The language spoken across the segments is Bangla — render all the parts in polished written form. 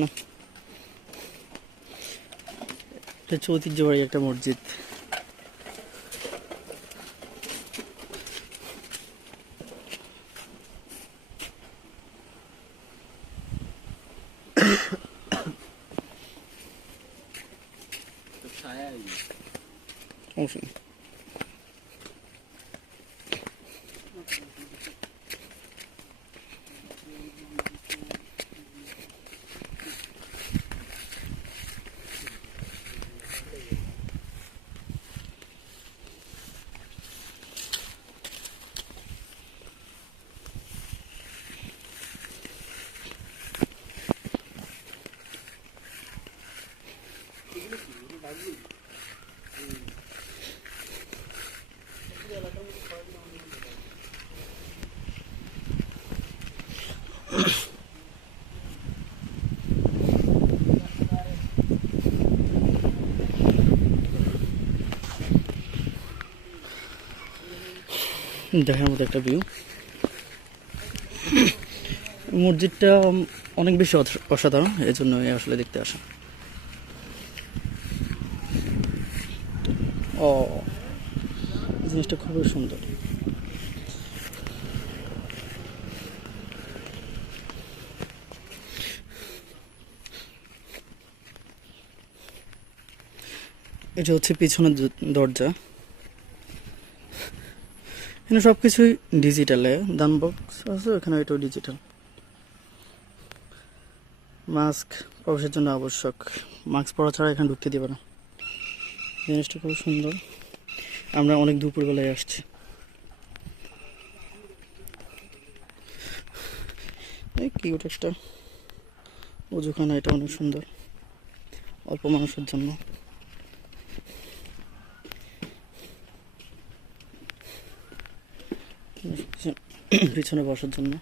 না, এটা হচ্ছে ঐতিহ্যবাহী একটা মসজিদ। সমস্যা নেই। দেখার মতো একটা ভিউ। মসজিদটা অনেক বেশি অসাধারণ, এই জন্য আসলে দেখতে আসা। ও, জিনিসটা খুবই সুন্দর। এটা হচ্ছে পিছনের দরজা। এখানে সব কিছুই ডিজিটালে, দান বক্স আছে এখানে, এটাও ডিজিটাল। মাস্ক প্রবেশের জন্য আবশ্যক, মাস্ক পরা ছাড়া এখানে ঢুকতে দিবে না। জিনিসটা খুব সুন্দর। আমরা অনেক দুপুরবেলায় আসছি। এই কিউট একটা অজুখানা, এটা অনেক সুন্দর, অল্প মানুষের জন্য। পিছনে বসার জন্য।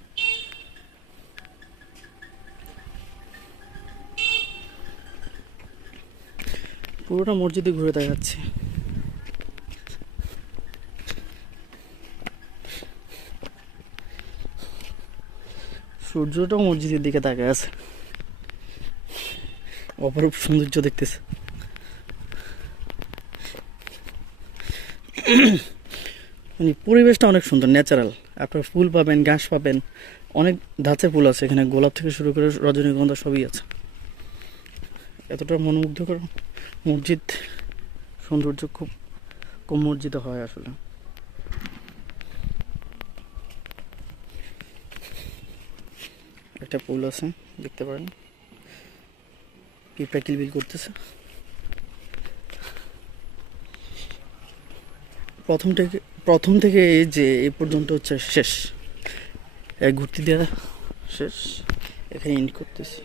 পুরোটা মসজিদে ঘুরে দেখাচ্ছে। সূর্যটাও মসজিদের দিকে তাকিয়ে আছে, অপরূপ সৌন্দর্য দেখতেছে। মানে পরিবেশটা অনেক সুন্দর, ন্যাচারাল। আপনার ফুল পাবেন, ঘাস পাবেন, অনেক ধাঁচের ফুল আছে এখানে, গোলাপ থেকে শুরু করে রজনীগন্ধা সবই আছে। এতটা মনোমুগ্ধকর মসজিদ, সৌন্দর্য খুব কম মসজিদে হয় আসলে। একটা পুল আছে, দেখতে পারেন পিঁপড়া কিলবিল করতেছে। প্রথম থেকে এই যে এই পর্যন্ত হচ্ছে শেষ, ঘুরতে দেওয়া শেষ, এখানে এন্ড করতেছি।